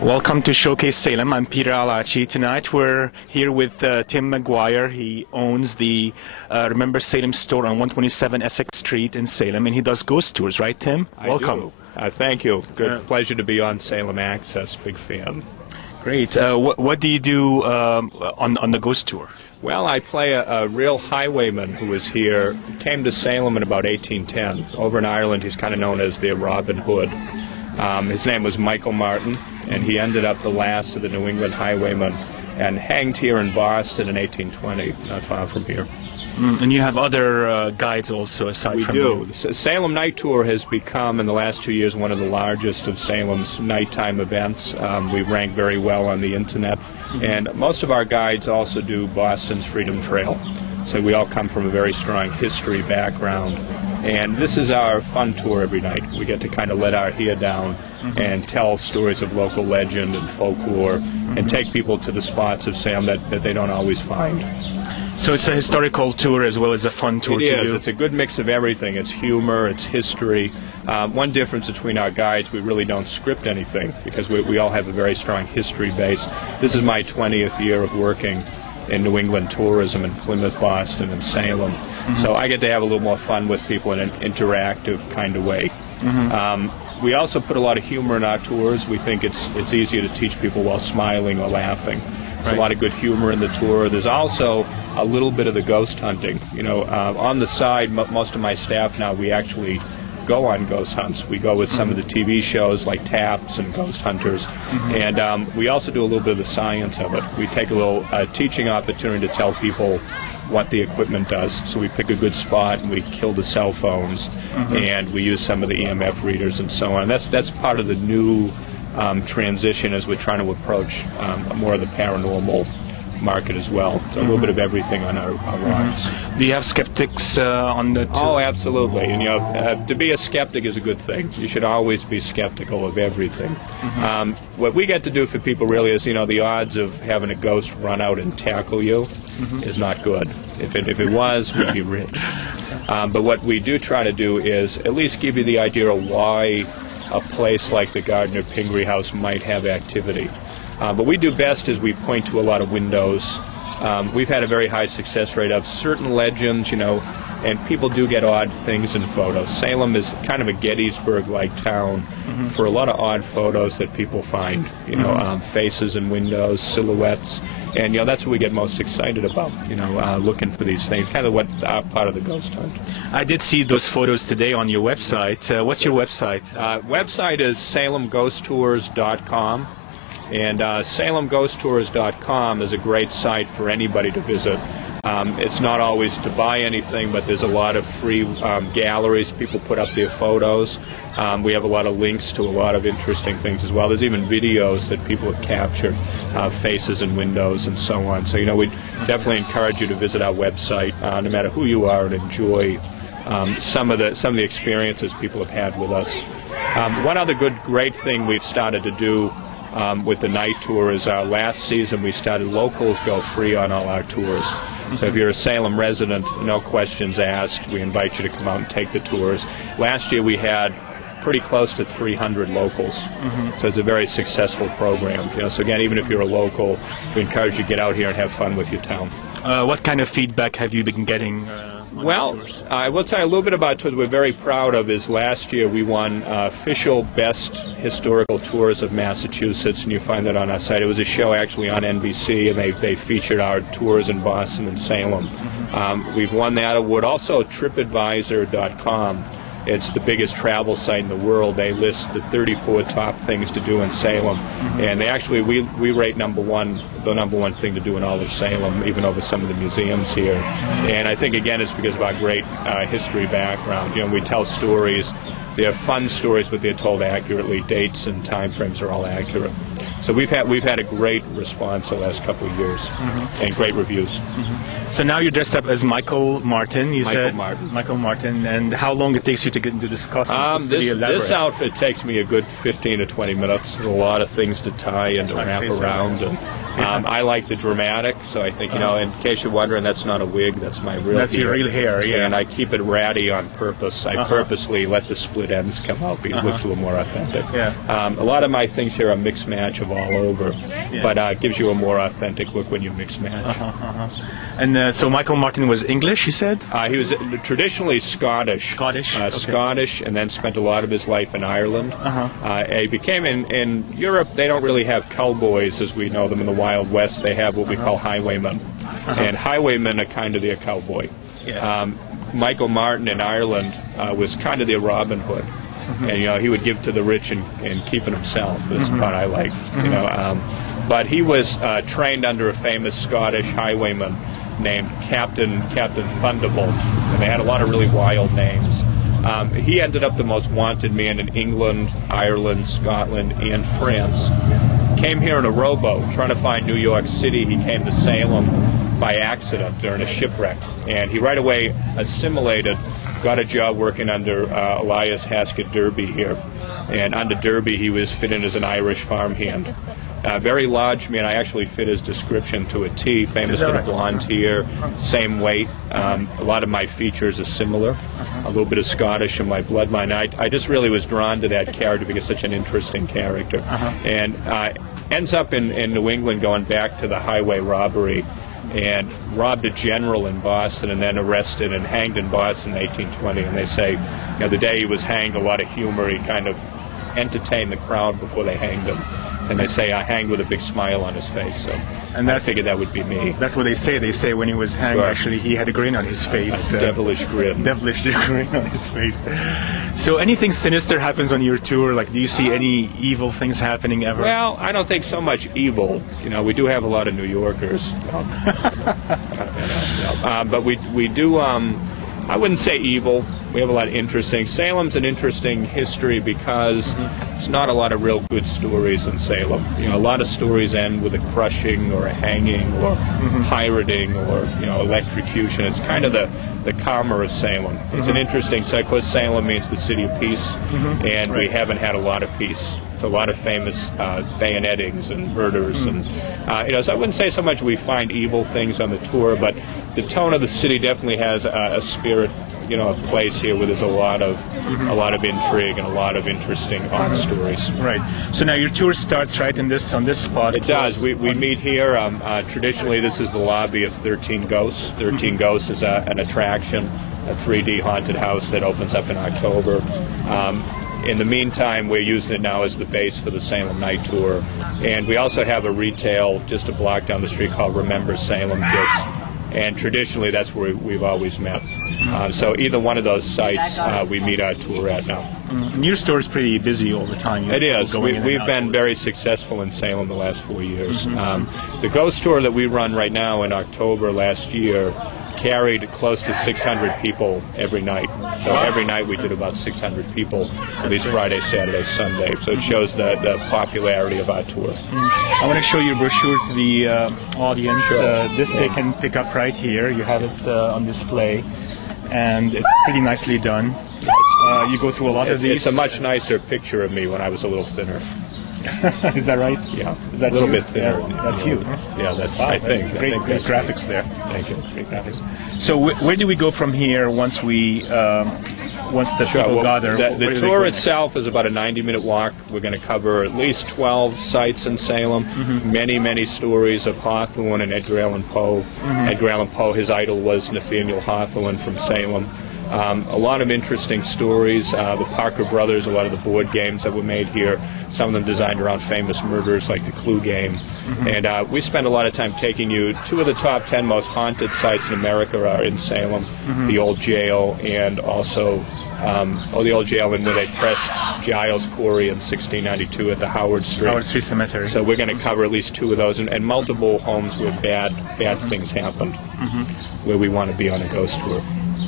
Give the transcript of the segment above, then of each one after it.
Welcome to Showcase Salem. I'm Peter Alachi. Tonight we're here with Tim McGuire. He owns the Remember Salem store on 127 Essex Street in Salem, and he does ghost tours, right, Tim? Welcome. Thank you. Good pleasure to be on Salem Access. Big fan. Great. What do you do on the ghost tour? Well, I play a real highwayman who was here. He came to Salem in about 1810. Over in Ireland, he's kind of known as the Robin Hood. His name was Michael Martin, and he ended up the last of the New England highwaymen and hanged here in Boston in 1820, not far from here. And you have other guides also aside from you? We do. The Salem Night Tour has become, in the last 2 years, one of the largest of Salem's nighttime events. We rank very well on the internet. And most of our guides also do Boston's Freedom Trail. So we all come from a very strong history background. And this is our fun tour every night. We get to kind of let our hair down and tell stories of local legend and folklore and take people to the spots of Salem that they don't always find. So it's a historical tour as well as a fun tour to do? It is. It's It's a good mix of everything. It's humor, it's history. One difference between our guides, we really don't script anything because we all have a very strong history base. This is my 20th year of working in New England tourism in Plymouth, Boston, and Salem. So I get to have a little more fun with people in an interactive kind of way. We also put a lot of humor in our tours. We think it's easier to teach people while smiling or laughing. There's a lot of good humor in the tour. There's also a little bit of the ghost hunting. You know, on the side, most of my staff now, we actually go on ghost hunts. We go with some of the TV shows like Taps and Ghost Hunters, and we also do a little bit of the science of it. We take a little teaching opportunity to tell people what the equipment does. So we pick a good spot and we kill the cell phones, and we use some of the EMF readers and so on. That's part of the new transition as we're trying to approach more of the paranormal market as well. So a little bit of everything on our rides. Do you have skeptics on the tour? Oh, absolutely. And, you know, to be a skeptic is a good thing. You should always be skeptical of everything. What we get to do for people really is, you know, the odds of having a ghost run out and tackle you is not good. If it was, we'd be rich. But what we do try to do is at least give you the idea of why a place like the Gardner Pingree House might have activity. What we do best is we point to a lot of windows. We've had a very high success rate of certain legends, you know, and people do get odd things in photos. Salem is kind of a Gettysburg-like town for a lot of odd photos that people find, you know, faces in windows, silhouettes, and, you know, that's what we get most excited about, you know, looking for these things, kind of what part of the ghost hunt. I did see those photos today on your website. What's your website? Website is salemghosttours.com. And salemghosttours.com is a great site for anybody to visit. It's not always to buy anything, but there's a lot of free galleries. People put up their photos. We have a lot of links to a lot of interesting things as well. There's even videos that people have captured, faces and windows and so on. So, you know, we definitely encourage you to visit our website, no matter who you are, and enjoy some of the experiences people have had with us. One other great thing we've started to do with the night tour is last season we started locals go free on all our tours. So if you're a Salem resident, no questions asked. We invite you to come out and take the tours. Last year we had pretty close to 300 locals. So it's a very successful program. You know, so again, even if you're a local, we encourage you to get out here and have fun with your town. What kind of feedback have you been getting? Well, I will tell you a little bit about tours we're very proud of. Is last year we won official Best Historical Tours of Massachusetts, and you find that on our site. It was a show actually on NBC, and they featured our tours in Boston and Salem. We've won that award. Also, TripAdvisor.com. It's the biggest travel site in the world. They list the 34 top things to do in Salem, and they actually we rate the number one thing to do in all of Salem, even over some of the museums here. And I think again it's because of our great history background. You know, we tell stories. They're fun stories, but they're told accurately. Dates and time frames are all accurate. So we've had a great response the last couple of years, and great reviews. So now you're dressed up as Michael Martin. Michael Martin. And how long it takes you to get into this costume? This outfit takes me a good 15 to 20 minutes. There's a lot of things to tie and to wrap around. And I like the dramatic, so I think, you know, in case you're wondering, that's not a wig, that's my real That's your real hair, yeah. And I keep it ratty on purpose. I purposely let the split ends come out because it looks a little more authentic. Yeah. A lot of my things here are mix match of all over, but it gives you a more authentic look when you mix match. And so Michael Martin was English, you said? He was traditionally Scottish. Scottish? Okay. Scottish, and then spent a lot of his life in Ireland. He became, in Europe, they don't really have cowboys as we know them in the Wild West. They have what we call highwaymen. And highwaymen are kind of their cowboy. Yeah. Michael Martin in Ireland was kind of their Robin Hood. And, you know, he would give to the rich and keep it himself. This part I like, you know. But he was trained under a famous Scottish highwayman named Captain Thunderbolt, and they had a lot of really wild names. He ended up the most wanted man in England, Ireland, Scotland, and France. Came here in a rowboat trying to find New York City. He came to Salem by accident during a shipwreck, and he right away assimilated, got a job working under Elias Haskett Derby here, and under Derby he was fit in as an Irish farmhand. Very large man. I actually fit his description to a T. Famous for the blonde hair, same weight. A lot of my features are similar. A little bit of Scottish in my bloodline. I just really was drawn to that character because such an interesting character. And ends up in New England going back to the highway robbery and robbed a general in Boston and then arrested and hanged in Boston in 1820. And they say, you know, the day he was hanged, a lot of humor. He kind of entertained the crowd before they hanged him. And they say I hanged with a big smile on his face, so and I figured that would be me. That's what they say. They say when he was hanged, actually, he had a grin on his face. A devilish grin. Devilish grin on his face. So anything sinister happens on your tour? Like, do you see any evil things happening ever? Well, I don't think so much evil. You know, we do have a lot of New Yorkers. But we do... I wouldn't say evil. We have a lot of interesting. Salem's an interesting history because it's not a lot of real good stories in Salem. You know, a lot of stories end with a crushing or a hanging or pirating or, you know, electrocution. It's kind of the karma of Salem. It's an interesting site. Of course, Salem means the city of peace, and we haven't had a lot of peace. It's a lot of famous bayonettings and murders, and you know. So I wouldn't say so much we find evil things on the tour, but the tone of the city definitely has a spirit, you know, a place here where there's a lot of intrigue and a lot of interesting stories. Right. So now your tour starts right on this spot. It does. We meet here. Traditionally, this is the lobby of 13 Ghosts. 13 Ghosts is an attraction, a 3D haunted house that opens up in October. In the meantime, we're using it now as the base for the Salem Night Tour. And we also have a retail just a block down the street called Remember Salem Gifts. And traditionally, that's where we've always met. So either one of those sites we meet our tour at now. And your store is pretty busy all the time. It is. We've been very successful in Salem the last 4 years. The ghost tour that we run right now in October last year carried close to 600 people every night. So every night we did about 600 people, at least Friday, Saturday, Sunday. So it shows the popularity of our tour. I want to show your brochure to the audience. This they can pick up right here. You have it on display, and it's pretty nicely done. You go through a lot of these. It's a much nicer picture of me when I was a little thinner. Is that right? Yeah, is that a little bit thinner. Yeah, that's you. Yeah, that's. Wow, I think. Great, I think great graphics there. Thank you. Great graphics. So where do we go from here once we once the people gather? The tour itself is about a 90-minute walk. We're going to cover at least 12 sites in Salem. Many stories of Hawthorne and Edgar Allan Poe. Edgar Allan Poe, his idol was Nathaniel Hawthorne from Salem. A lot of interesting stories. The Parker Brothers, a lot of the board games that were made here, some of them designed around famous murders like the Clue game. And we spend a lot of time taking you. 2 of the top 10 most haunted sites in America are in Salem, the old jail, and also the old jail in where they pressed Giles Corey in 1692 at the Howard Street Cemetery. So we're going to cover at least 2 of those, and multiple homes where bad things happened, where we want to be on a ghost tour.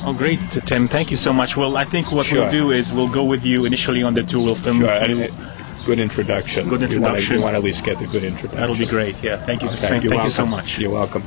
Oh, great, Tim. Thank you so much. Well, I think what we'll do is we'll go with you initially on the tour. We'll film good introduction. Good introduction. You want to at least get the good introduction. That'll be great. Yeah. Thank you. Okay. Thank you so much. You're welcome.